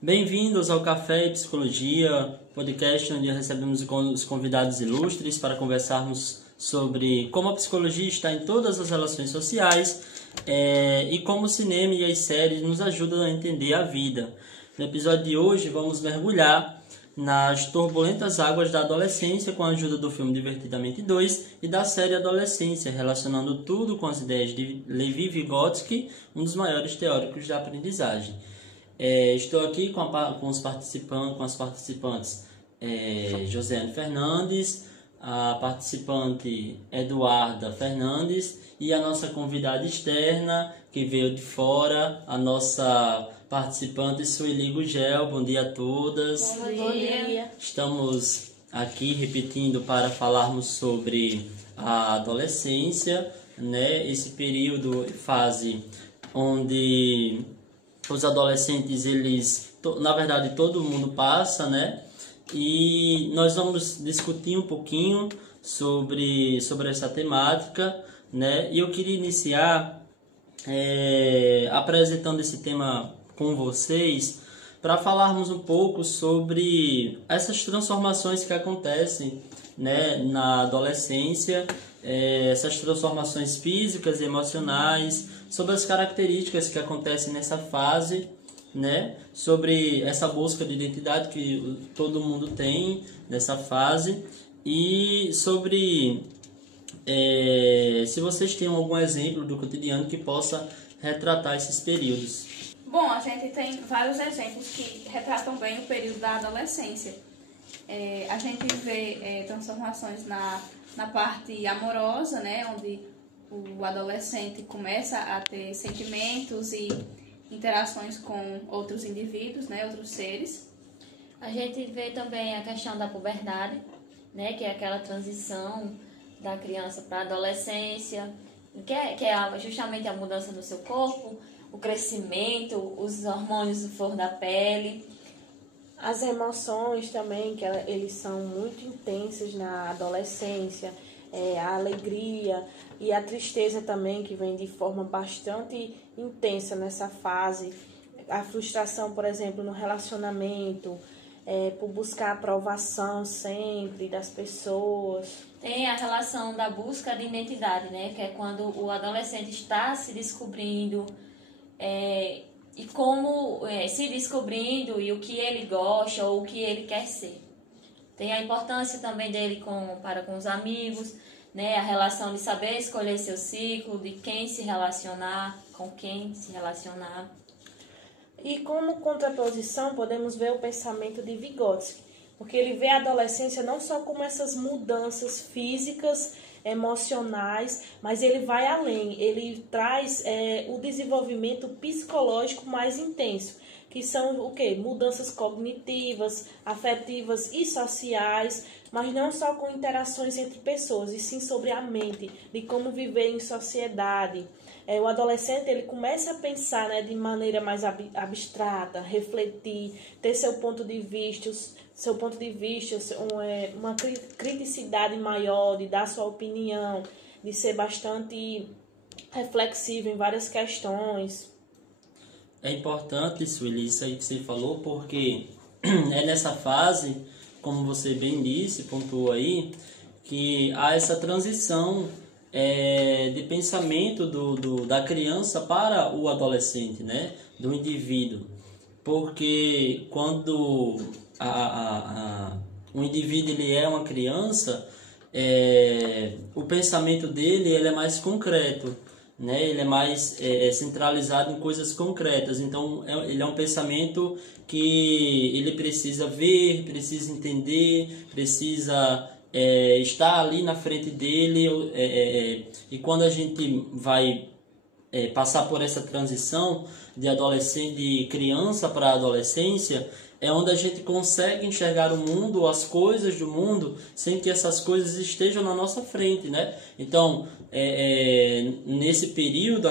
Bem-vindos ao Café e Psicologia, podcast onde recebemos os convidados ilustres para conversarmos sobre como a psicologia está em todas as relações sociais e como o cinema e as séries nos ajudam a entender a vida. No episódio de hoje vamos mergulhar nas turbulentas águas da adolescência com a ajuda do filme Divertidamente 2 e da série Adolescência, relacionando tudo com as ideias de Levi Vygotsky, um dos maiores teóricos da aprendizagem. Estou aqui com as participantes Josiane Fernandes, a participante Eduarda Fernandes e a nossa convidada externa que veio de fora, a nossa participante Sueli Gugel. Bom dia a todas. Bom dia. Estamos aqui repetindo para falarmos sobre a adolescência, né? Esse período, fase onde os adolescentes, na verdade, todo mundo passa, né? E nós vamos discutir um pouquinho sobre essa temática, né? E eu queria iniciar apresentando esse tema com vocês para falarmos um pouco sobre essas transformações que acontecem, né, na adolescência, essas transformações físicas e emocionais, sobre as características que acontecem nessa fase, né, sobre essa busca de identidade que todo mundo tem nessa fase e sobre se vocês têm algum exemplo do cotidiano que possa retratar esses períodos. Bom, a gente tem vários exemplos que retratam bem o período da adolescência. A gente vê transformações na parte amorosa, né, onde o adolescente começa a ter sentimentos e interações com outros indivíduos, né, outros seres. A gente vê também a questão da puberdade, né, que é aquela transição da criança para a adolescência, que é justamente a mudança do seu corpo, o crescimento, os hormônios do flor da pele. As emoções também, que eles são muito intensas na adolescência, a alegria e a tristeza também, que vem de forma bastante intensa nessa fase. A frustração, por exemplo, no relacionamento, por buscar a aprovação sempre das pessoas. Tem a relação da busca de identidade, né? Que é quando o adolescente está se descobrindo e como se descobrindo e o que ele gosta ou o que ele quer ser. Tem a importância também dele para com os amigos, né? A relação de saber escolher seu ciclo, de quem se relacionar, com quem se relacionar. E como contraposição podemos ver o pensamento de Vygotsky, porque ele vê a adolescência não só como essas mudanças físicas, emocionais, mas ele vai além, ele traz o desenvolvimento psicológico mais intenso, que são o quê? Mudanças cognitivas, afetivas e sociais, mas não só com interações entre pessoas, e sim sobre a mente, de como viver em sociedade. O adolescente ele começa a pensar, né, de maneira mais abstrata, refletir, ter seu ponto de vista, uma criticidade maior, de dar sua opinião, de ser bastante reflexivo em várias questões. É importante, Sueli, isso aí que você falou, porque é nessa fase, como você bem disse, pontuou aí, que há essa transição de pensamento da criança para o adolescente, né? Do indivíduo. Porque quando o indivíduo ele é uma criança, o pensamento dele ele é mais concreto, né? Ele é mais centralizado em coisas concretas. Então, ele é um pensamento que ele precisa ver, precisa entender, precisa estar ali na frente dele. E quando a gente vai passar por essa transição de criança para adolescência, é onde a gente consegue enxergar o mundo, as coisas do mundo, sem que essas coisas estejam na nossa frente, né? Então, nesse período,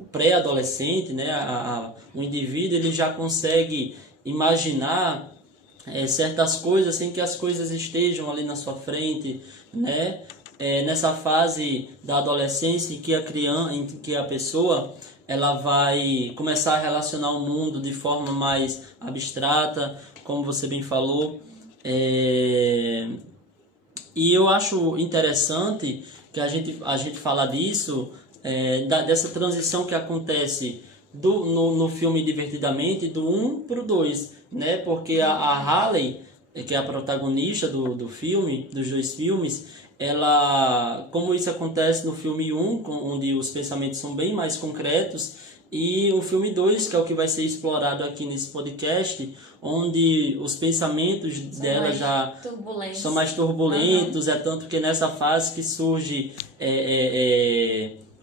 o pré-adolescente, né? O indivíduo ele já consegue imaginar certas coisas sem que as coisas estejam ali na sua frente, né? Nessa fase da adolescência em que a pessoa ela vai começar a relacionar o mundo de forma mais abstrata, como você bem falou. E eu acho interessante que a gente fala disso, dessa transição que acontece no filme Divertidamente, do 1 pro 2, né? Porque a Halle, que é a protagonista do filme, dos dois filmes, ela, como isso acontece no filme 1, onde os pensamentos são bem mais concretos, e o filme 2, que é o que vai ser explorado aqui nesse podcast, onde os pensamentos dela já são mais turbulentos, é tanto que nessa fase que surge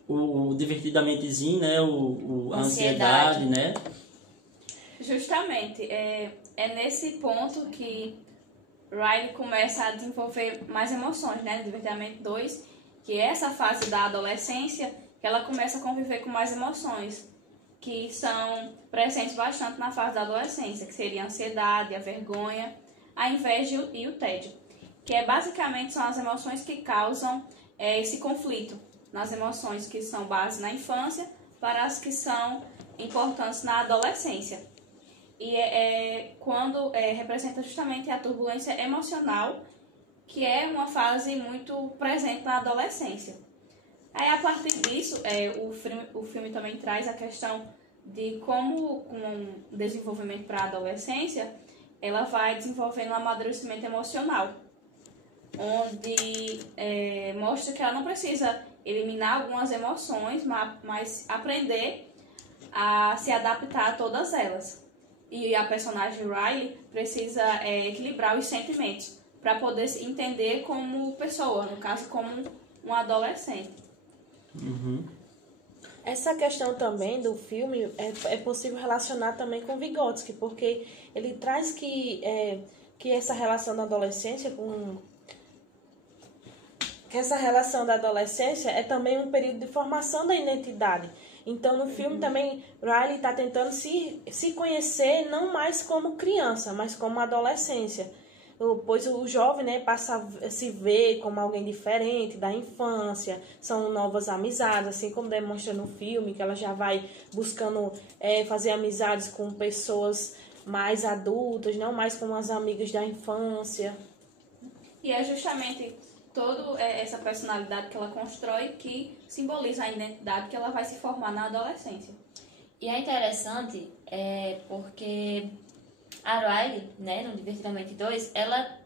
o divertidamentezinho, né, a ansiedade, né? Justamente, é nesse ponto que Riley começa a desenvolver mais emoções, né, no Divertidamente 2, que é essa fase da adolescência, que ela começa a conviver com mais emoções, que são presentes bastante na fase da adolescência, que seria a ansiedade, a vergonha, a inveja e o tédio, que basicamente são as emoções que causam esse conflito, nas emoções que são base na infância para as que são importantes na adolescência. E quando representa justamente a turbulência emocional, que é uma fase muito presente na adolescência. Aí, a partir disso, o filme também traz a questão de como, com o desenvolvimento para a adolescência, ela vai desenvolvendo um amadurecimento emocional, onde mostra que ela não precisa eliminar algumas emoções, mas aprender a se adaptar a todas elas. E a personagem Riley precisa equilibrar os sentimentos para poder se entender como pessoa, no caso, como um adolescente. Uhum. Essa questão também do filme é possível relacionar também com Vygotsky, porque ele traz que essa relação da adolescência é também um período de formação da identidade. Então, no filme também, Riley está tentando se conhecer não mais como criança, mas como adolescência. Pois o jovem, né, passa a se ver como alguém diferente da infância, são novas amizades, assim como demonstra no filme, que ela já vai buscando fazer amizades com pessoas mais adultas, não mais como as amigas da infância. E é justamente toda essa personalidade que ela constrói que simboliza a identidade que ela vai se formar na adolescência. E é interessante porque a Riley, né, no Divertidamente 2, ela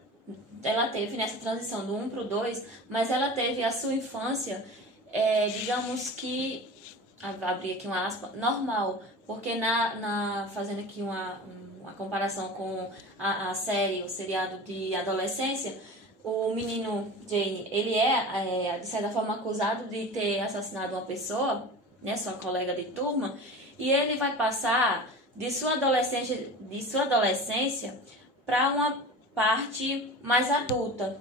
teve nessa transição do 1 para o 2, mas ela teve a sua infância, digamos que, vou abrir aqui uma aspa, normal, porque fazendo aqui uma comparação com a série, o seriado de adolescência, o menino Jane, ele de certa forma acusado de ter assassinado uma pessoa, né, sua colega de turma, e ele vai passar de sua adolescência para uma parte mais adulta,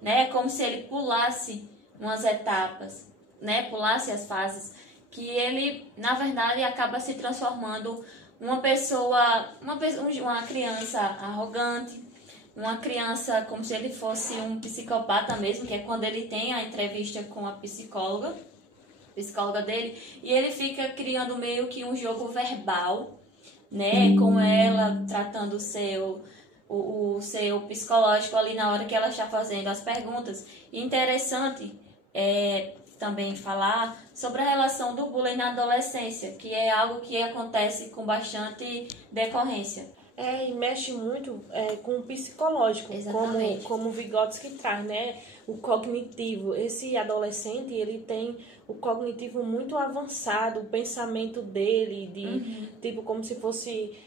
né, como se ele pulasse umas etapas, né, pulasse as fases, que ele, na verdade, acaba se transformando uma criança arrogante, uma criança como se ele fosse um psicopata mesmo, que é quando ele tem a entrevista com a psicóloga dele, e ele fica criando meio que um jogo verbal, né, com ela, tratando o seu psicológico ali na hora que ela está fazendo as perguntas. E interessante também falar sobre a relação do bullying na adolescência, que é algo que acontece com bastante decorrência. E mexe muito com o psicológico, como o Vygotsky traz, né? O cognitivo. Esse adolescente, ele tem o cognitivo muito avançado, o pensamento dele, tipo, como se fosse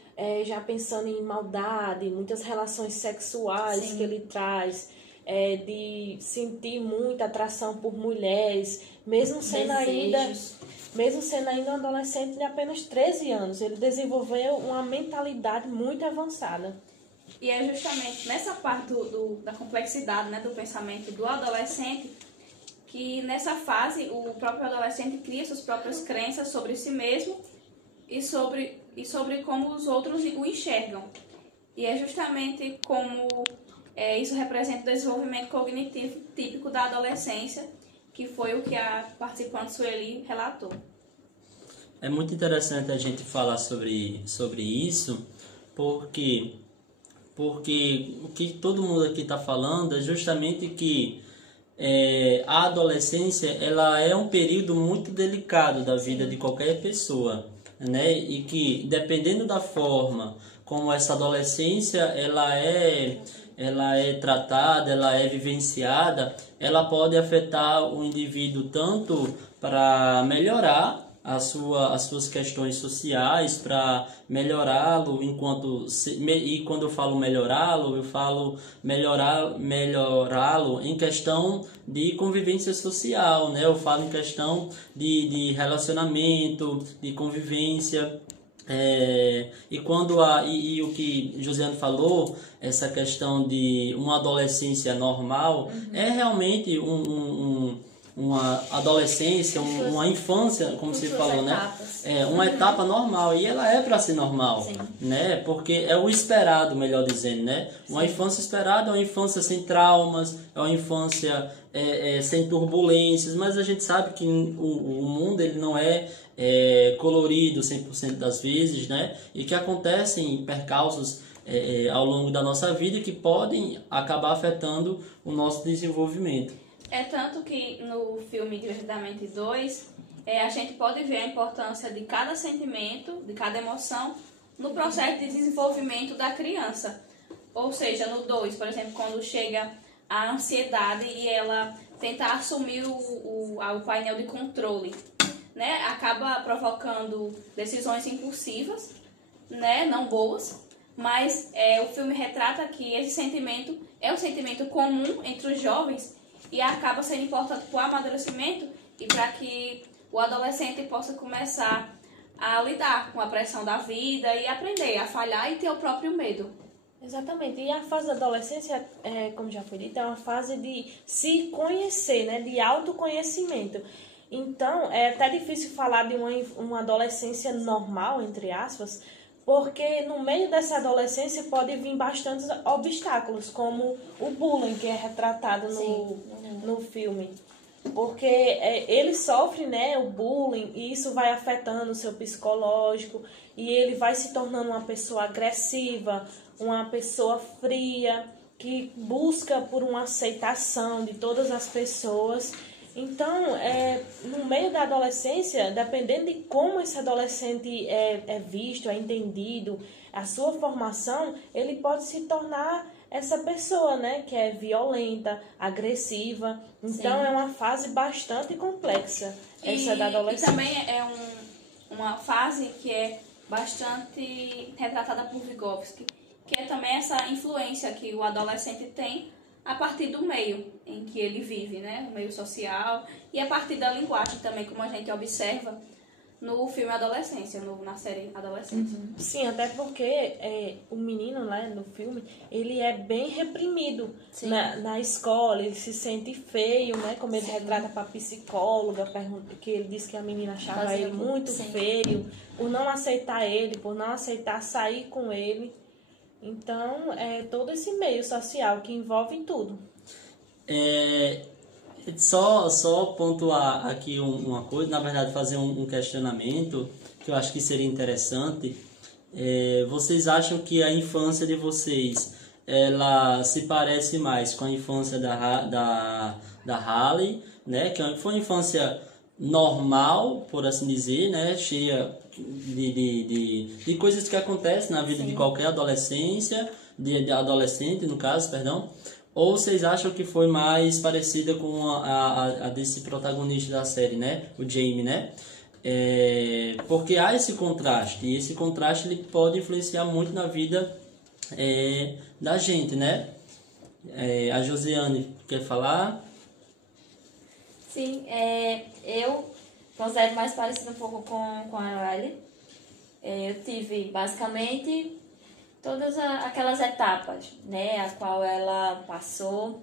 já pensando em maldade, muitas relações sexuais. Sim. Que ele traz, de sentir muita atração por mulheres, mesmo sendo ainda um adolescente de apenas 13 anos, ele desenvolveu uma mentalidade muito avançada. E é justamente nessa parte da complexidade, né, do pensamento do adolescente, que nessa fase o próprio adolescente cria suas próprias crenças sobre si mesmo e sobre como os outros o enxergam. E é justamente como isso representa o desenvolvimento cognitivo típico da adolescência, que foi o que a participante Sueli relatou. É muito interessante a gente falar sobre isso, porque, porque o que todo mundo aqui está falando é justamente que a adolescência ela é um período muito delicado da vida de qualquer pessoa, né? E que dependendo da forma como essa adolescência ela é tratada, ela é vivenciada, ela pode afetar o indivíduo tanto para melhorar as suas questões sociais, para melhorá-lo e quando eu falo melhorá-lo, eu falo melhorá-lo em questão de convivência social, né? Eu falo em questão de relacionamento, de convivência. E o que Josiane falou, essa questão de uma adolescência normal, é realmente uma adolescência, uma infância, como você falou, etapas. né? É uma etapa normal e ela é para ser normal, Sim. né? Porque é o esperado, melhor dizendo, né? Uma infância esperada é uma infância sem traumas, é uma infância sem turbulências, mas a gente sabe que o mundo ele não é colorido 100% das vezes, né? E que acontecem percalços ao longo da nossa vida que podem acabar afetando o nosso desenvolvimento. É tanto que no filme Divertidamente 2, a gente pode ver a importância de cada sentimento, de cada emoção, no processo de desenvolvimento da criança. Ou seja, no 2, por exemplo, quando chega a ansiedade e ela tenta assumir o painel de controle, né? Acaba provocando decisões impulsivas, né? Não boas, mas o filme retrata que esse sentimento é um sentimento comum entre os jovens e acaba sendo importante para o amadurecimento e para que o adolescente possa começar a lidar com a pressão da vida e aprender a falhar e ter o próprio medo. Exatamente. E a fase da adolescência, como já foi dito, é uma fase de se conhecer, né? De autoconhecimento. Então, é até difícil falar de uma adolescência normal, entre aspas, porque no meio dessa adolescência pode vir bastantes obstáculos, como o bullying, que é retratado no filme. Porque ele sofre, né, o bullying e isso vai afetando o seu psicológico e ele vai se tornando uma pessoa agressiva, uma pessoa fria, que busca por uma aceitação de todas as pessoas. Então, no meio da adolescência, dependendo de como esse adolescente é visto, é entendido, a sua formação, ele pode se tornar essa pessoa, né, que é violenta, agressiva. Então, é uma fase bastante complexa, essa da adolescência. E também é uma fase que é bastante retratada por Vygotsky, que é também essa influência que o adolescente tem a partir do meio em que ele vive, né? O meio social e a partir da linguagem também, como a gente observa no filme Adolescência, na série Adolescência. Uhum. Sim, até porque o menino, né, no filme, ele é bem reprimido na escola, ele se sente feio, né? Como ele retrata para a psicóloga, que ele disse que a menina achava ele muito feio, por não aceitar ele, por não aceitar sair com ele. Então, é todo esse meio social que envolve tudo. Só pontuar aqui uma coisa, na verdade fazer um questionamento que eu acho que seria interessante. Vocês acham que a infância de vocês ela se parece mais com a infância da Halle, né? Que foi uma infância normal, por assim dizer, né? Cheia de coisas que acontecem na vida de qualquer adolescência, de adolescente, no caso, perdão. Ou vocês acham que foi mais parecida com a desse protagonista da série, né? O Jamie, né? Porque há esse contraste, e esse contraste ele pode influenciar muito na vida da gente, né? A Josiane quer falar? Sim, eu considero mais parecido um pouco com a Riley. Eu tive basicamente todas aquelas etapas, né, a qual ela passou.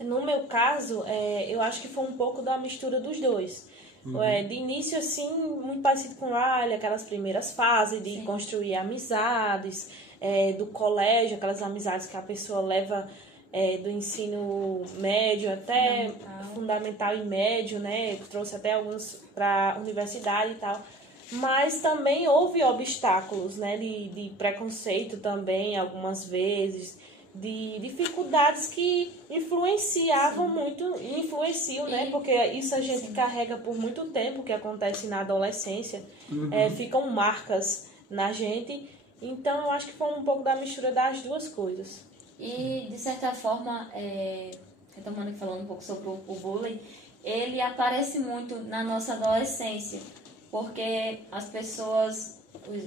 No meu caso, eu acho que foi um pouco da mistura dos dois. De início, assim, muito parecido com Riley, aquelas primeiras fases de construir amizades, do colégio, aquelas amizades que a pessoa leva do ensino médio até fundamental e médio, né? Trouxe até alguns para a universidade e tal. Mas também houve obstáculos, né? De preconceito também, algumas vezes, de dificuldades que influenciavam muito, influenciam, né? Porque isso a gente carrega por muito tempo, que acontece na adolescência, ficam marcas na gente. Então, eu acho que foi um pouco da mistura das duas coisas. E, de certa forma, retomando e falando um pouco sobre o bullying, ele aparece muito na nossa adolescência, porque as pessoas,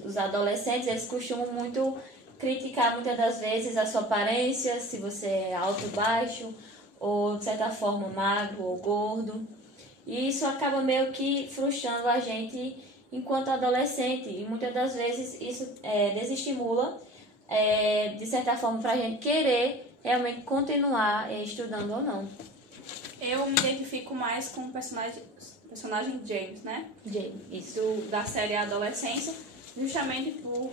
os adolescentes, eles costumam muito criticar muitas das vezes a sua aparência, se você é alto ou baixo, ou de certa forma magro ou gordo. E isso acaba meio que frustrando a gente enquanto adolescente. E muitas das vezes isso desestimula, de certa forma, para a gente querer realmente continuar estudando ou não. Eu me identifico mais com o personagem James, né? James, isso. Da série Adolescência, justamente por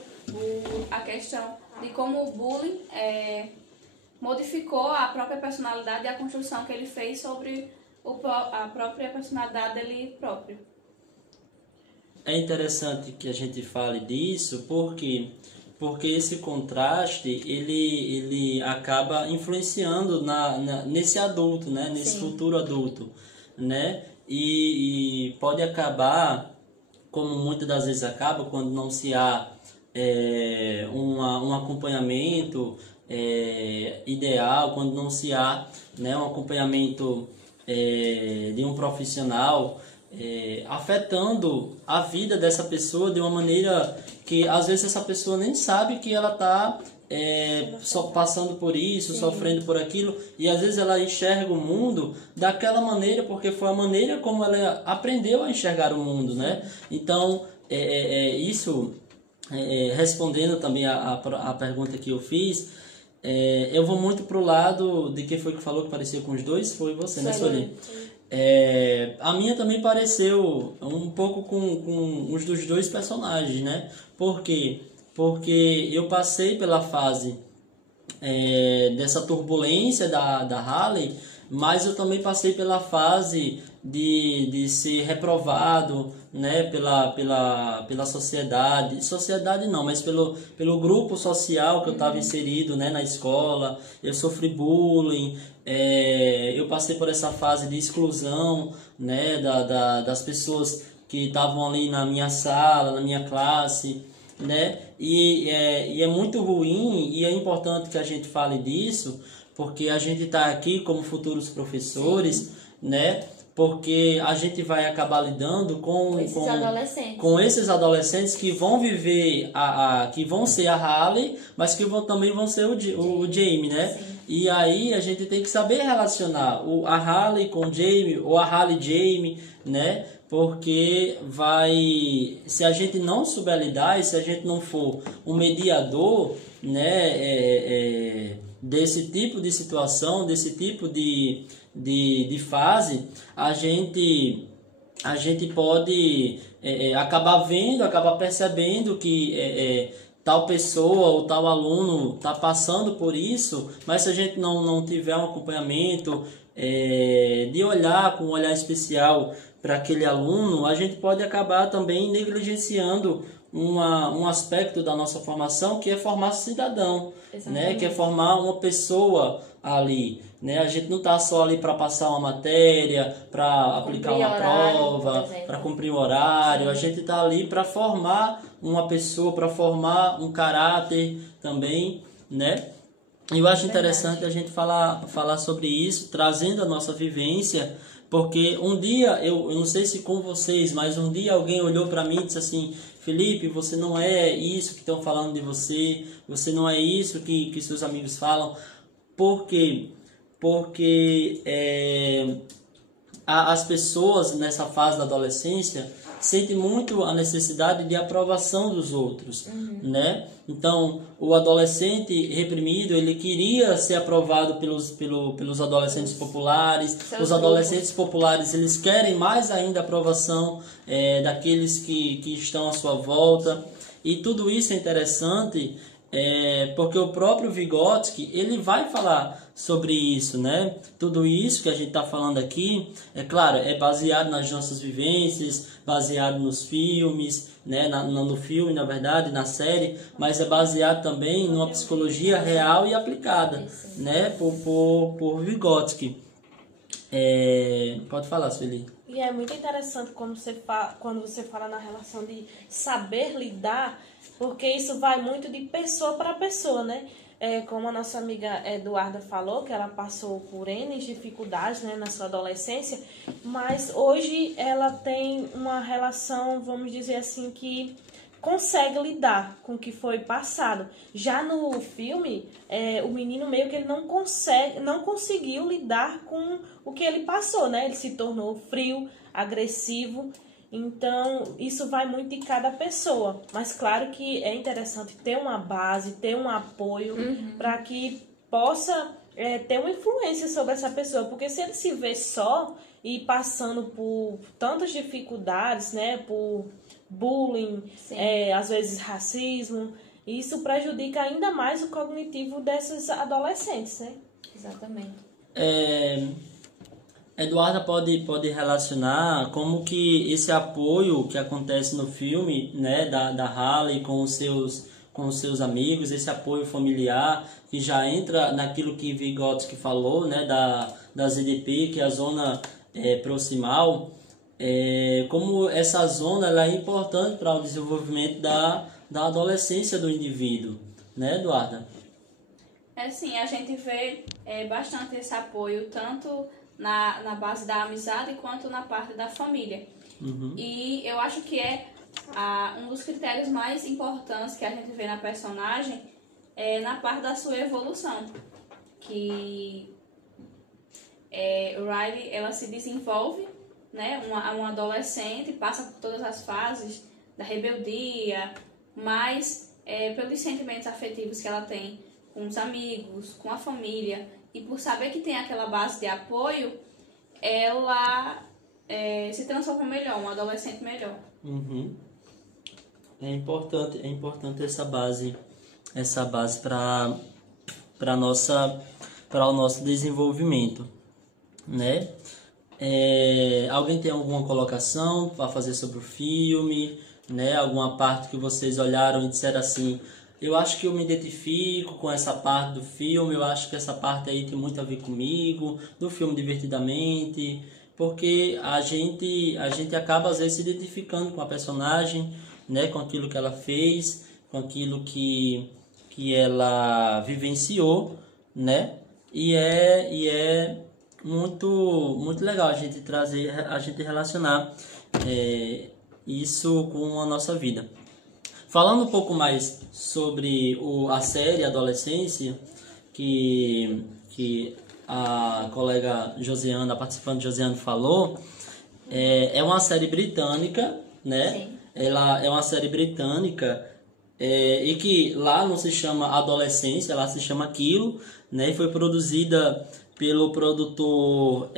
a questão de como o bullying modificou a própria personalidade e a construção que ele fez sobre a própria personalidade dele próprio. É interessante que a gente fale disso porque esse contraste ele acaba influenciando nesse adulto, né? Nesse futuro adulto, né? E pode acabar, como muitas das vezes acaba, quando não se há um acompanhamento ideal, quando não se há, né, um acompanhamento de um profissional, afetando a vida dessa pessoa de uma maneira que às vezes essa pessoa nem sabe que ela está só passando por isso, sofrendo por aquilo, e às vezes ela enxerga o mundo daquela maneira porque foi a maneira como ela aprendeu a enxergar o mundo, né? Então, isso, respondendo também a pergunta que eu fiz, eu vou muito pro lado de quem foi que falou que parecia com os dois, foi você, né, Sueli? A minha também pareceu um pouco com os dos dois personagens, né? Por quê? Porque eu passei pela fase dessa turbulência da Harley, mas eu também passei pela fase de ser reprovado, né, pela sociedade não, mas pelo grupo social que eu estava inserido, né, na escola. Eu sofri bullying, eu passei por essa fase de exclusão, né, das pessoas que estavam ali na minha sala, na minha classe, né, e é muito ruim, e é importante que a gente fale disso, porque a gente está aqui como futuros professores, né, porque a gente vai acabar lidando com esses adolescentes que vão viver, que vão ser a Harley, mas que também vão ser o Jamie, né? Sim. E aí a gente tem que saber relacionar a Harley com o Jamie, ou a Harley Jamie, né? Porque se a gente não souber lidar, e se a gente não for um mediador, né, desse tipo de situação, desse tipo de fase, a gente pode acabar percebendo que tal pessoa ou tal aluno está passando por isso, mas se a gente não tiver um acompanhamento, de olhar com um olhar especial para aquele aluno, a gente pode acabar também negligenciando um aspecto da nossa formação, que é formar cidadão, né? Que é formar uma pessoa ali, né? A gente não está só ali para passar uma matéria, para aplicar uma prova, para cumprir o horário. Sim. A gente está ali para formar uma pessoa, para formar um caráter também, né? E eu acho interessante a gente falar sobre isso, trazendo a nossa vivência, porque um dia, eu não sei se com vocês, mas um dia alguém olhou para mim e disse assim: Felipe, você não é isso que estão falando de você, você não é isso que seus amigos falam. Por quê? Porque as pessoas nessa fase da adolescência sentem muito a necessidade de aprovação dos outros, né? Então, o adolescente reprimido, ele queria ser aprovado pelos adolescentes populares. Os adolescentes populares, eles querem mais ainda a aprovação daqueles que estão à sua volta. E tudo isso é interessante porque o próprio Vygotsky, ele vai falar sobre isso, né? Tudo isso que a gente está falando aqui, é claro, é baseado nas nossas vivências, baseado nos filmes, né? No filme, na verdade, na série, mas é baseado também numa psicologia real e aplicada, né? Por Vygotsky. Pode falar, Sueli. E é muito interessante quando você fala na relação de saber lidar, porque isso vai muito de pessoa para pessoa, né? Como a nossa amiga Eduarda falou, que ela passou por N dificuldades, né, na sua adolescência, mas hoje ela tem uma relação, vamos dizer assim, que consegue lidar com o que foi passado. Já no filme, o menino meio que ele não conseguiu lidar com o que ele passou, né? Ele se tornou frio, agressivo. Então, isso vai muito de cada pessoa. Mas claro que é interessante ter uma base, ter um apoio para que possa ter uma influência sobre essa pessoa. Porque se ele se vê só e passando por tantas dificuldades, né? Por bullying, às vezes racismo, isso prejudica ainda mais o cognitivo desses adolescentes, né? Exatamente. Eduarda pode relacionar como que esse apoio que acontece no filme, né, da Halle com os seus amigos, esse apoio familiar, que já entra naquilo que Vygotsky falou, né, da ZDP, que é a zona proximal, como essa zona ela é importante para o desenvolvimento da adolescência do indivíduo, né, Eduarda? Sim, a gente vê bastante esse apoio, tanto na base da amizade quanto na parte da família. E eu acho que um dos critérios mais importantes que a gente vê na personagem na parte da sua evolução, que Riley, ela se desenvolve, né, uma adolescente, passa por todas as fases da rebeldia, mas pelos sentimentos afetivos que ela tem com os amigos, com a família, e por saber que tem aquela base de apoio, ela se transforma melhor, uma adolescente melhor. É importante essa base para o nosso desenvolvimento, né? Alguém tem alguma colocação para fazer sobre o filme, né? Alguma parte que vocês olharam e disseram assim: eu acho que eu me identifico com essa parte do filme, eu acho que essa parte aí tem muito a ver comigo, do filme Divertidamente, porque a gente acaba às vezes se identificando com a personagem, né, com aquilo que ela fez, com aquilo que ela vivenciou, né, e é muito legal a gente relacionar isso com a nossa vida. Falando um pouco mais sobre a série Adolescência, que a colega Josiane, a participante Josiane falou, é uma série britânica, né? Sim. Ela é uma série britânica e que lá não se chama Adolescência, lá se chama Aquilo, né? E foi produzida pelo produtor,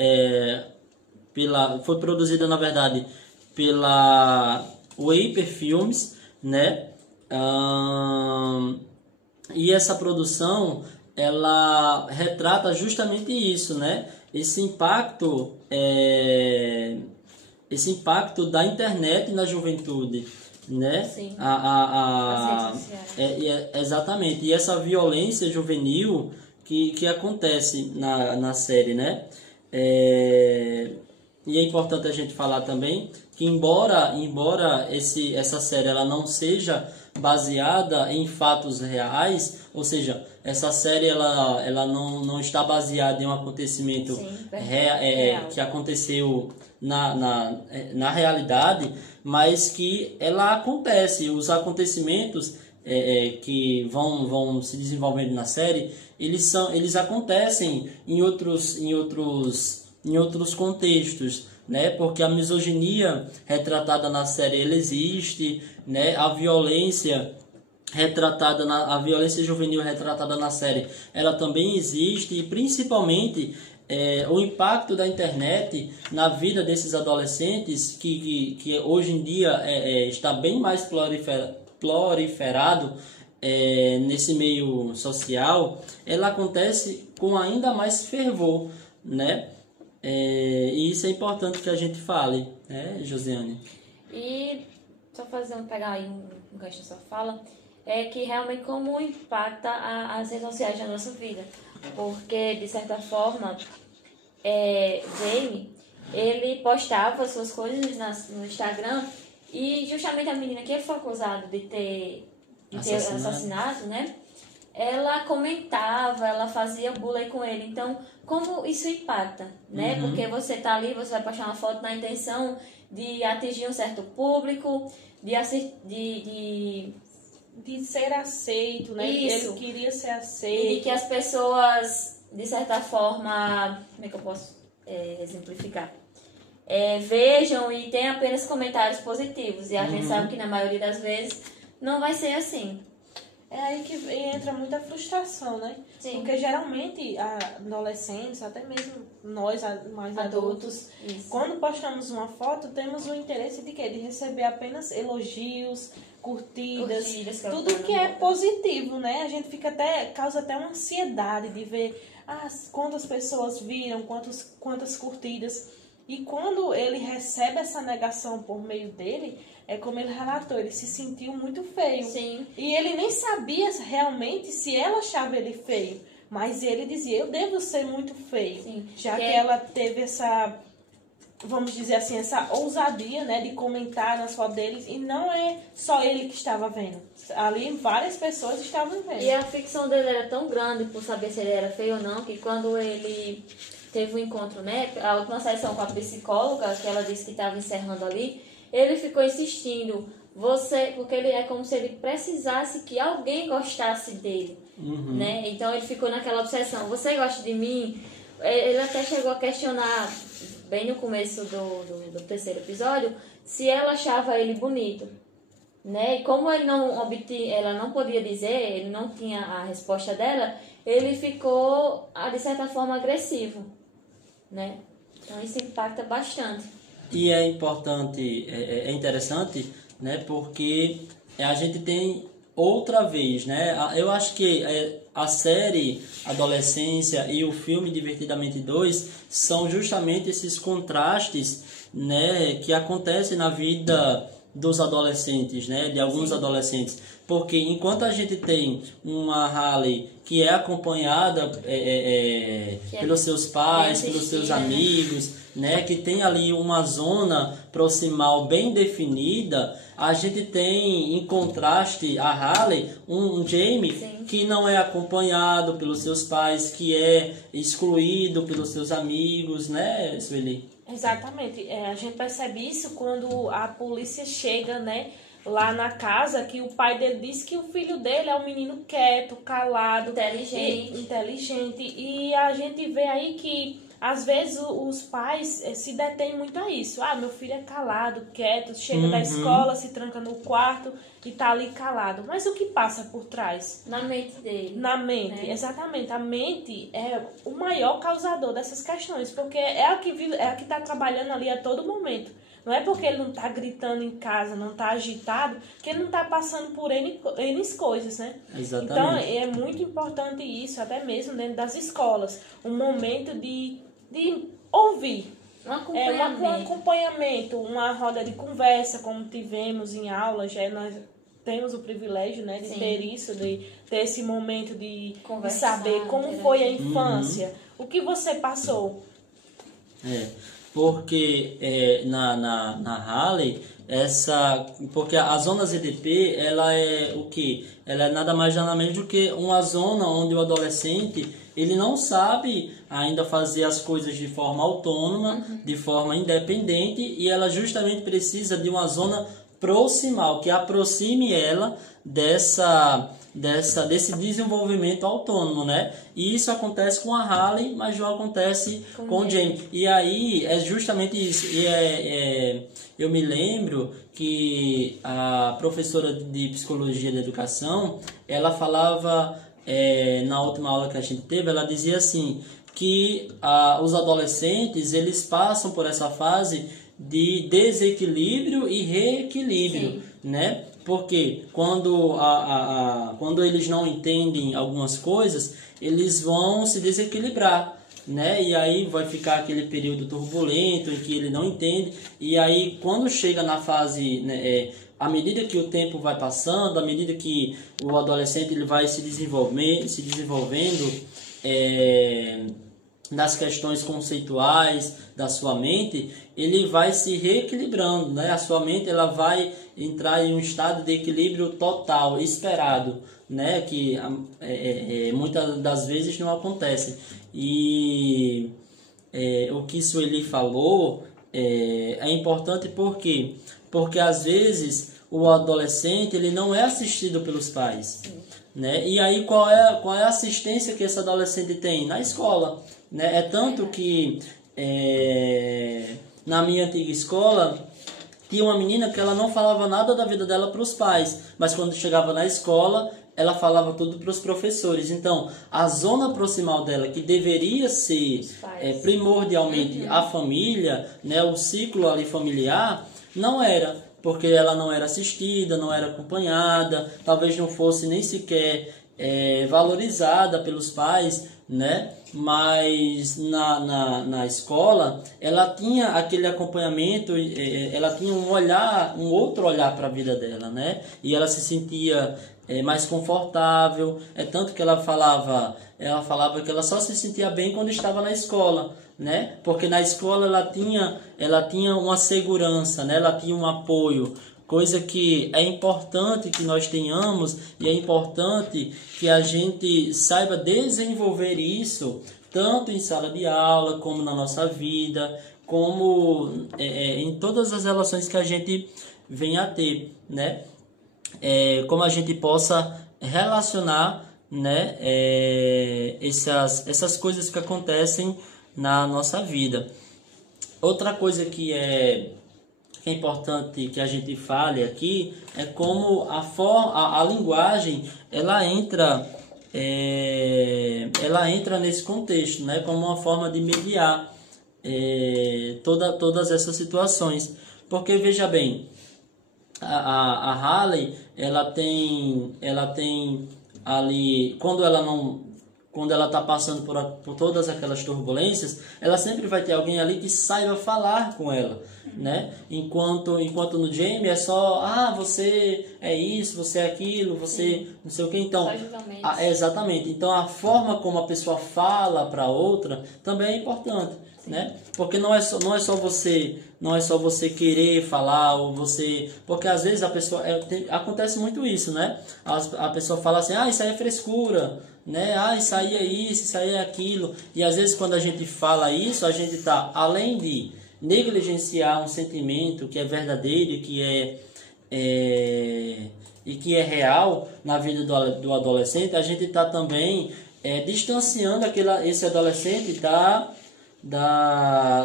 foi produzida na verdade pela Waper Films, né? E essa produção ela retrata justamente isso, né? Esse impacto da internet na juventude, né? Sim. As redes sociais. Exatamente. E essa violência juvenil que acontece na série, né? E é importante a gente falar também que embora essa série ela não seja baseada em fatos reais, ou seja, essa série ela não está baseada em um acontecimento real. que aconteceu na realidade, mas que ela acontece. Os acontecimentos que vão se desenvolvendo na série, eles acontecem em outros contextos, né? Porque a misoginia retratada na série ela existe, né? A violência juvenil retratada na série, ela também existe, e principalmente o impacto da internet na vida desses adolescentes que hoje em dia está bem mais proliferado nesse meio social, ela acontece com ainda mais fervor, né? E isso é importante que a gente fale, né, Josiane? E só pegar aí um gancho da sua fala, é que realmente como impacta as redes sociais na nossa vida. Porque, de certa forma, Jamie, ele postava suas coisas no Instagram e justamente a menina que ele foi acusado de ter assassinado, né? Ela comentava, ela fazia bullying com ele. Então, como isso impacta, né? Porque você tá ali, você vai postar uma foto na intenção de atingir um certo público, de ser aceito, né? Isso. Ele queria ser aceito. E de que as pessoas, de certa forma, como é que eu posso exemplificar? Vejam e tenham apenas comentários positivos. E a gente sabe que na maioria das vezes não vai ser assim. É aí que entra muita frustração, né? Sim. Porque geralmente adolescentes, até mesmo nós mais adultos, quando postamos uma foto, temos o interesse de quê? De receber apenas elogios, curtidas tudo que é positivo, né? A gente causa até uma ansiedade de ver quantas pessoas viram, quantas curtidas. E quando ele recebe essa negação por meio dele, é como ele relatou, ele se sentiu muito feio. Sim. E ele nem sabia realmente se ela achava ele feio. Mas ele dizia, eu devo ser muito feio. Sim. Já que ela teve essa, vamos dizer assim, essa ousadia, né, de comentar nas fotos deles. E não é só ele que estava vendo. Ali várias pessoas estavam vendo. E a ficção dele era tão grande por saber se ele era feio ou não, que quando ele teve um encontro, né, a última sessão com a psicóloga, que ela disse que estava encerrando ali, ele ficou insistindo, porque ele é como se ele precisasse que alguém gostasse dele, né? Então ele ficou naquela obsessão, você gosta de mim? Ele até chegou a questionar, bem no começo do terceiro episódio, se ela achava ele bonito, né? E como ela não podia dizer, ele não tinha a resposta dela, ele ficou, de certa forma, agressivo, né? Então isso impacta bastante. E é importante, é interessante, né? Porque a gente tem outra vez, né? Eu acho que a série Adolescência e o filme Divertidamente 2 são justamente esses contrastes, né, que acontecem na vida dos adolescentes, né, de alguns adolescentes. Porque enquanto a gente tem uma Hailey que é acompanhada pelos seus pais, pelos seus amigos, né, que tem ali uma zona proximal bem definida, a gente tem em contraste a Hailey um Jamie que não é acompanhado pelos seus pais, que é excluído pelos seus amigos, né, Sueli? Exatamente. A gente percebe isso quando a polícia chega, né, lá na casa, que o pai dele diz que o filho dele é um menino quieto, calado, inteligente. E a gente vê aí que às vezes os pais se detêm muito a isso. Meu filho é calado, quieto, chega da escola, se tranca no quarto e tá ali calado. Mas o que passa por trás? Na mente dele. Na mente, exatamente. A mente é o maior causador dessas questões, porque é a que tá trabalhando ali a todo momento. Não é porque ele não tá gritando em casa, não tá agitado, que ele não tá passando por N coisas, né? Exatamente. Então, é muito importante isso, até mesmo dentro das escolas. Um momento de ouvir. Um acompanhamento, uma roda de conversa, como tivemos em aula, nós temos o privilégio, né, de ter isso, de ter esse momento de saber como foi a infância, o que você passou. Porque na Hailey, porque a zona ZDP, ela é o quê? Ela é nada mais nada menos do que uma zona onde o adolescente, ele não sabe ainda fazer as coisas de forma autônoma, de forma independente, e ela justamente precisa de uma zona proximal, que aproxime ela desse desenvolvimento autônomo, né? E isso acontece com a Hailey, mas não acontece com o Jamie. E aí é justamente isso. E eu me lembro que a professora de Psicologia da Educação, ela falava, na última aula que a gente teve, ela dizia assim, que os adolescentes, eles passam por essa fase de desequilíbrio e reequilíbrio, né? Porque quando eles não entendem algumas coisas, eles vão se desequilibrar, né? E aí vai ficar aquele período turbulento em que ele não entende. E aí, quando chega na fase, né, à medida que o tempo vai passando, à medida que o adolescente ele vai se desenvolvendo nas questões conceituais da sua mente, ele vai se reequilibrando, né? A sua mente ela vai entrar em um estado de equilíbrio total, esperado, né? Que muitas das vezes não acontece. E o que Sueli falou é importante porque às vezes o adolescente ele não é assistido pelos pais. Né? E aí qual é a assistência que esse adolescente tem? Na escola. Né? É tanto que na minha antiga escola tinha uma menina que ela não falava nada da vida dela para os pais, mas quando chegava na escola ela falava tudo para os professores. Então a zona proximal dela, que deveria ser primordialmente a família, né? O ciclo ali familiar, não era, porque ela não era assistida, não era acompanhada, talvez não fosse nem sequer valorizada pelos pais, né? Mas na escola ela tinha aquele acompanhamento, ela tinha um outro olhar para a vida dela, né? E ela se sentia mais confortável, tanto que ela falava que ela só se sentia bem quando estava na escola, né? Porque na escola ela tinha uma segurança, né? Ela tinha um apoio, coisa que é importante que nós tenhamos, e é importante que a gente saiba desenvolver isso tanto em sala de aula como na nossa vida, como em todas as relações que a gente vem a ter, né? Como a gente possa relacionar, né, essas coisas que acontecem na nossa vida. Outra coisa que é importante que a gente fale aqui é como a linguagem ela entra nesse contexto, né, como uma forma de mediar todas essas situações. Porque veja bem, a Halle ela tem ali, quando ela está passando por todas aquelas turbulências, ela sempre vai ter alguém ali que saiba falar com ela, né? Enquanto no Jamie é só, você é isso, você é aquilo, você não sei o que. Então, exatamente. Então, a forma como a pessoa fala para outra também é importante, né? Porque não é só você querer falar, ou você, porque às vezes a pessoa acontece muito isso, né? A pessoa fala assim, isso aí é frescura, né? Isso aí é isso, isso aí é aquilo. E às vezes quando a gente fala isso, a gente está, além de negligenciar um sentimento que é verdadeiro e que é real na vida do adolescente, a gente está também distanciando esse adolescente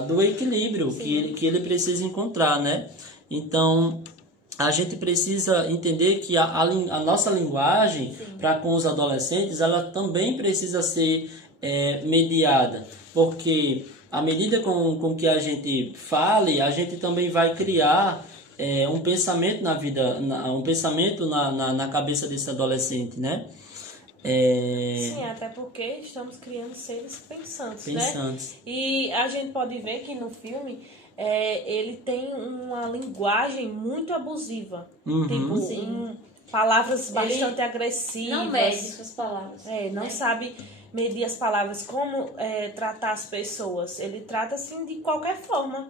do equilíbrio que ele precisa encontrar, né? Então a gente precisa entender que a nossa linguagem para com os adolescentes, ela também precisa ser mediada, porque à medida com que a gente fale, a gente também vai criar um pensamento na vida, um pensamento na cabeça desse adolescente, né? Sim, até porque estamos criando seres pensantes, né? E a gente pode ver que no filme ele tem uma linguagem muito abusiva. Tipo, palavras bastante agressivas. Não mede suas palavras. Não sabe medir as palavras, como tratar as pessoas. Ele trata assim de qualquer forma.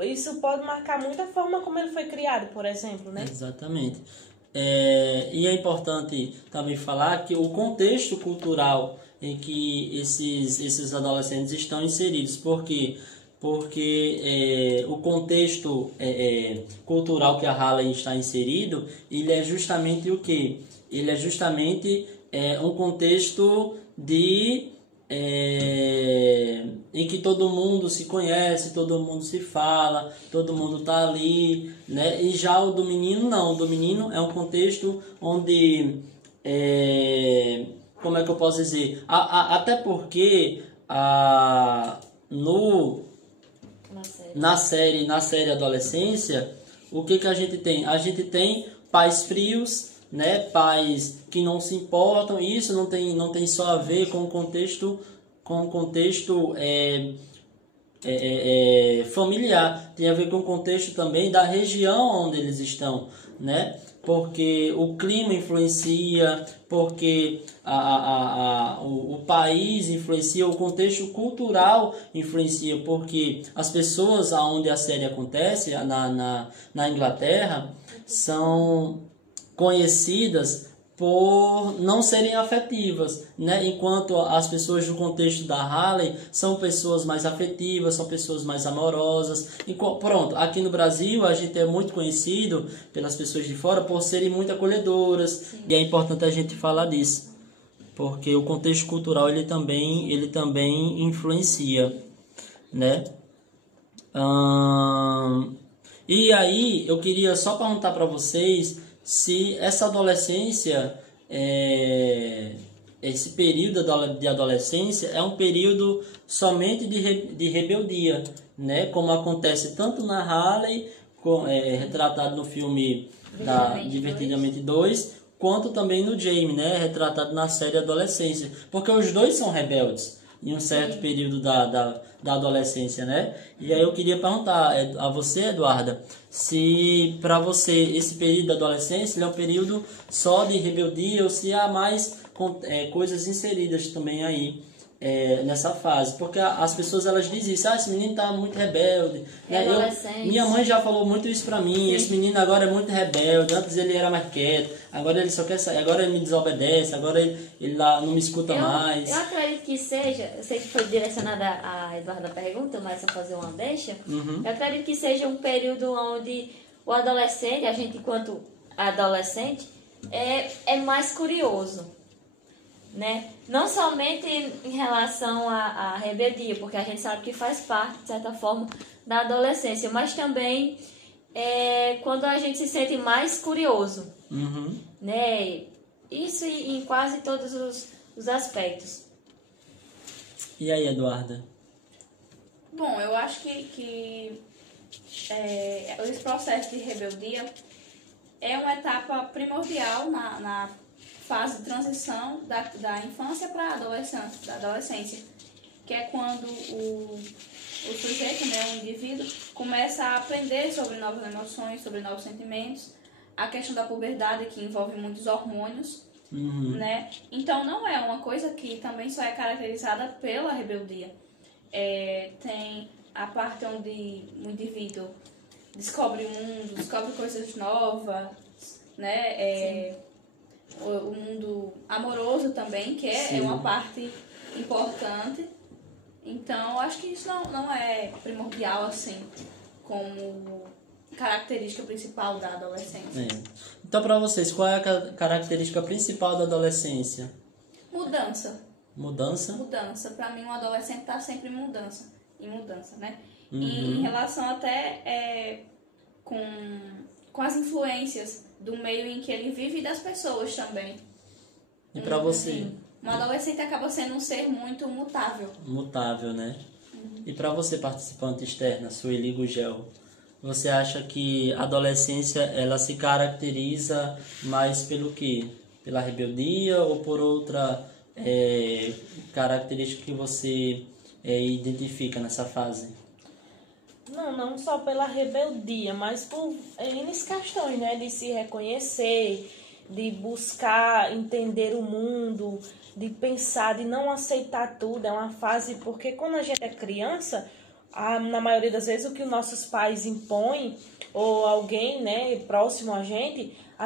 Isso pode marcar muito a forma como ele foi criado, por exemplo, né? Exatamente. E é importante também falar que o contexto cultural em que esses adolescentes estão inseridos, porque o contexto cultural que a Halle está inserido, ele é justamente o quê? Ele é justamente um contexto em que todo mundo se conhece, todo mundo se fala, todo mundo está ali, né? E já o do menino não, o do menino é um contexto onde, como é que eu posso dizer, até porque na série Adolescência, o que a gente tem? A gente tem pais frios, né? Pais que não se importam. E isso não tem só a ver com o contexto familiar, tem a ver com o contexto também da região onde eles estão, né? Porque o clima influencia, porque o país influencia, o contexto cultural influencia, porque as pessoas onde a série acontece, na Inglaterra, são conhecidas por não serem afetivas, né? Enquanto as pessoas do contexto da Harley são pessoas mais afetivas, são pessoas mais amorosas. Pronto, aqui no Brasil a gente é muito conhecido pelas pessoas de fora por serem muito acolhedoras. Sim. E é importante a gente falar disso, porque o contexto cultural ele também influencia, né? E aí eu queria só perguntar para vocês se essa adolescência, esse período de adolescência é um período somente de rebeldia, né? Como acontece tanto na Harley, retratado no filme Divertidamente 2, quanto também no Jamie, né? Retratado na série Adolescência. Porque os dois são rebeldes em um certo período da adolescência, né? E aí eu queria perguntar a você, Eduarda, se para você esse período da adolescência ele é um período só de rebeldia ou se há mais coisas inseridas também aí nessa fase. Porque as pessoas elas dizem isso, esse menino tá muito rebelde. Né? Minha mãe já falou muito isso pra mim, esse menino agora é muito rebelde, antes ele era mais quieto, agora ele só quer sair, agora ele me desobedece, agora ele lá não me escuta mais. Eu acredito que seja, eu sei que foi direcionada a Eduardo a pergunta, mas só fazer uma deixa. Eu acredito que seja um período onde o adolescente, a gente enquanto adolescente, é mais curioso. Né? Não somente em relação à rebeldia, porque a gente sabe que faz parte, de certa forma, da adolescência, mas também quando a gente se sente mais curioso. Né? Isso em quase todos os aspectos. E aí, Eduarda? Bom, eu acho que esse processo de rebeldia é uma etapa primordial na fase de transição da infância para a adolescência, que é quando o sujeito, né, o indivíduo, começa a aprender sobre novas emoções, sobre novos sentimentos, a questão da puberdade, que envolve muitos hormônios, né? Então não é uma coisa que também só é caracterizada pela rebeldia. Tem a parte onde o indivíduo descobre o mundo, descobre coisas novas, né? O mundo amoroso também, que é uma parte importante. Então, acho que isso não é primordial, assim, como característica principal da adolescência. Então, para vocês, qual é a característica principal da adolescência? Mudança. Mudança? Mudança. Para mim, um adolescente está sempre em mudança, né? E em relação até com as influências do meio em que ele vive e das pessoas também. E para você? Um adolescente acaba sendo um ser muito mutável. Mutável, né? E para você, participante externa, Sueli Gugel, você acha que a adolescência ela se caracteriza mais pelo quê? Pela rebeldia ou por outra característica que você identifica nessa fase? Não só pela rebeldia, mas por N questões, né? De se reconhecer, de buscar entender o mundo, de pensar, de não aceitar tudo. É uma fase, porque quando a gente é criança, na maioria das vezes o que os nossos pais impõem, ou alguém, né, próximo a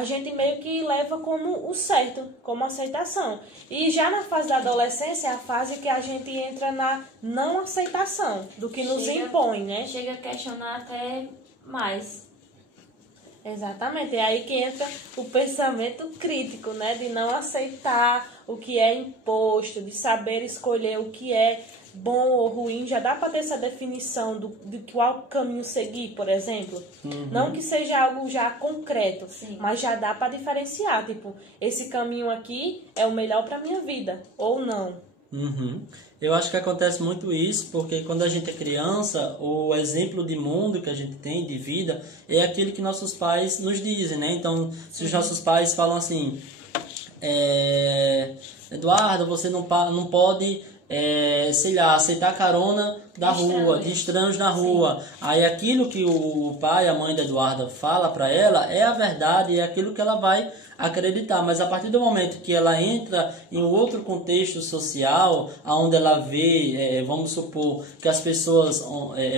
gente meio que leva como o certo, como aceitação. E já na fase da adolescência é a fase que a gente entra na não aceitação do que nos impõe, né? Chega a questionar até mais. Exatamente, é aí que entra o pensamento crítico, né? De não aceitar o que é imposto, de saber escolher o que é bom ou ruim. Já dá para ter essa definição de qual caminho seguir, por exemplo. Não que seja algo já concreto, mas já dá para diferenciar. Tipo, esse caminho aqui é o melhor para minha vida, ou não. Uhum. Eu acho que acontece muito isso, porque quando a gente é criança, o exemplo de mundo que a gente tem, de vida, é aquilo que nossos pais nos dizem, né? Então, se os nossos pais falam assim, Eduardo, você não pode, sei lá, aceitar carona da rua, de estranhos na rua. Aí aquilo que o pai, a mãe da Eduarda fala para ela é a verdade, é aquilo que ela vai acreditar, mas a partir do momento que ela entra em outro contexto social, onde ela vê, vamos supor, que as pessoas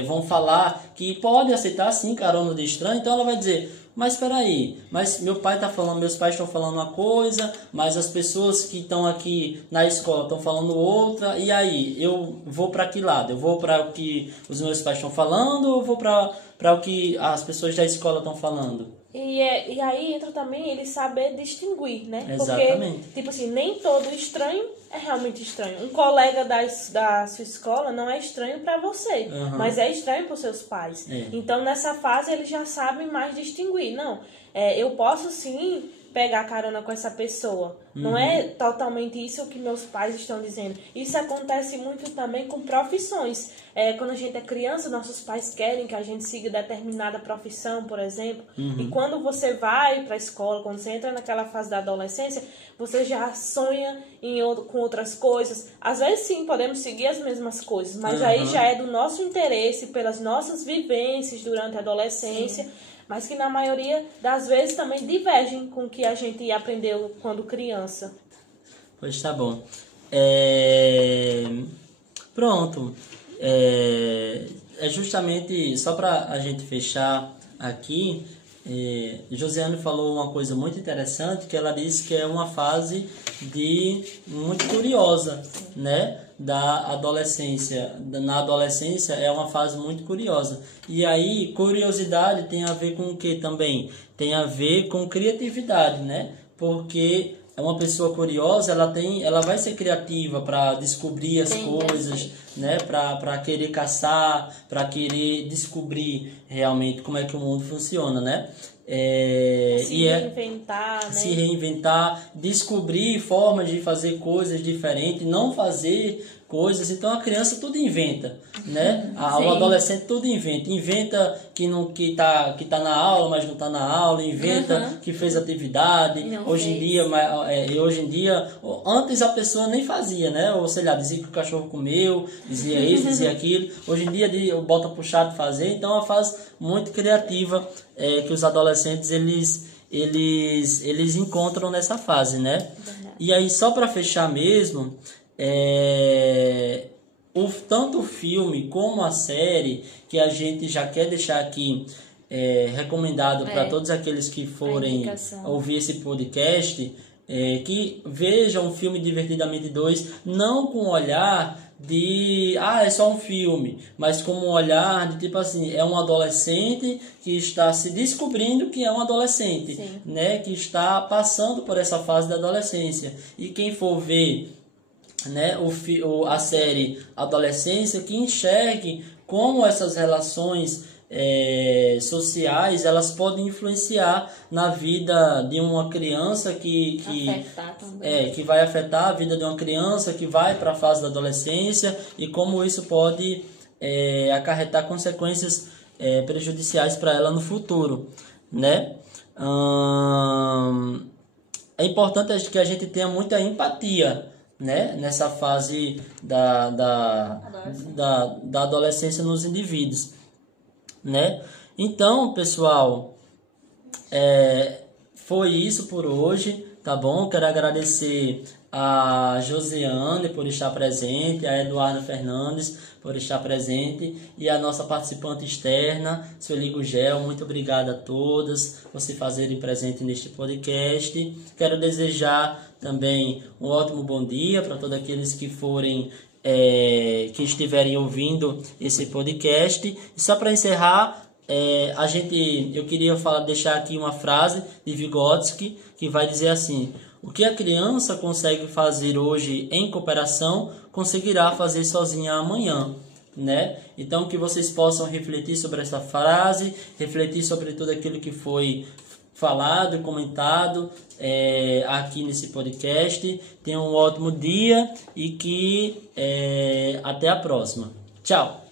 vão falar que pode aceitar sim carona de estranho, então ela vai dizer, mas espera aí, mas meus pais estão falando uma coisa, mas as pessoas que estão aqui na escola estão falando outra, e aí, eu vou para que lado? Eu vou para o que os meus pais estão falando ou eu vou para o que as pessoas da escola estão falando? E aí entra também ele saber distinguir, né? Exatamente. Porque, tipo assim, nem todo estranho é realmente estranho. Um colega da sua escola não é estranho para você, mas é estranho para os seus pais. Então, nessa fase, eles já sabem mais distinguir. Não, eu posso sim pegar carona com essa pessoa. Não é totalmente isso que meus pais estão dizendo. Isso acontece muito também com profissões. Quando a gente é criança, nossos pais querem que a gente siga determinada profissão, por exemplo. E quando você vai para a escola, quando você entra naquela fase da adolescência, você já sonha com outras coisas. Às vezes, sim, podemos seguir as mesmas coisas, mas aí já é do nosso interesse, pelas nossas vivências durante a adolescência, mas que na maioria das vezes também divergem com o que a gente aprendeu quando criança. Pois tá bom. Pronto. É justamente, só para a gente fechar aqui, Josiane falou uma coisa muito interessante, que ela disse que é uma fase muito curiosa, né? Da adolescência. Na adolescência é uma fase muito curiosa. E aí, curiosidade tem a ver com o que também? Tem a ver com criatividade, né? Porque uma pessoa curiosa, ela vai ser criativa para descobrir as coisas, né? Para querer caçar, para querer descobrir realmente como é que o mundo funciona, né? Se reinventar, descobrir formas de fazer coisas diferentes, não fazer coisas. Então a criança tudo inventa, né? O adolescente tudo inventa que tá na aula, mas não tá na aula, inventa que fez atividade. Hoje em dia, antes a pessoa nem fazia, né? Ou sei lá, dizia que o cachorro comeu, dizia isso, dizia aquilo. Hoje em dia bota pro chato fazer. Então é uma fase muito criativa que os adolescentes eles encontram nessa fase, né? Verdade. E aí, só para fechar mesmo, tanto o filme como a série, que a gente já quer deixar aqui recomendado para todos aqueles que forem ouvir esse podcast, que vejam o filme Divertidamente 2, não com o olhar de é só um filme, mas como um olhar de tipo assim, é um adolescente que está se descobrindo que é um adolescente, né, que está passando por essa fase da adolescência. E quem for ver, né, a série Adolescência, que enxergue como essas relações sociais elas podem influenciar na vida de uma criança que vai afetar a vida de uma criança que vai para a fase da adolescência, e como isso pode acarretar consequências prejudiciais para ela no futuro, né? É importante que a gente tenha muita empatia, né, nessa fase da adolescência nos indivíduos, né? Então, pessoal, foi isso por hoje, tá bom? Quero agradecer a Josiane por estar presente, a Eduardo Fernandes por estar presente e a nossa participante externa, Sueli Gugel. Muito obrigado a todas por se fazerem presente neste podcast. Quero desejar também um ótimo bom dia para todos aqueles que que estiverem ouvindo esse podcast. E só para encerrar, eu queria deixar aqui uma frase de Vygotsky que vai dizer assim: o que a criança consegue fazer hoje em cooperação, conseguirá fazer sozinha amanhã, né? Então, que vocês possam refletir sobre essa frase, refletir sobre tudo aquilo que foi falado, comentado aqui nesse podcast. Tenha um ótimo dia e que até a próxima. Tchau!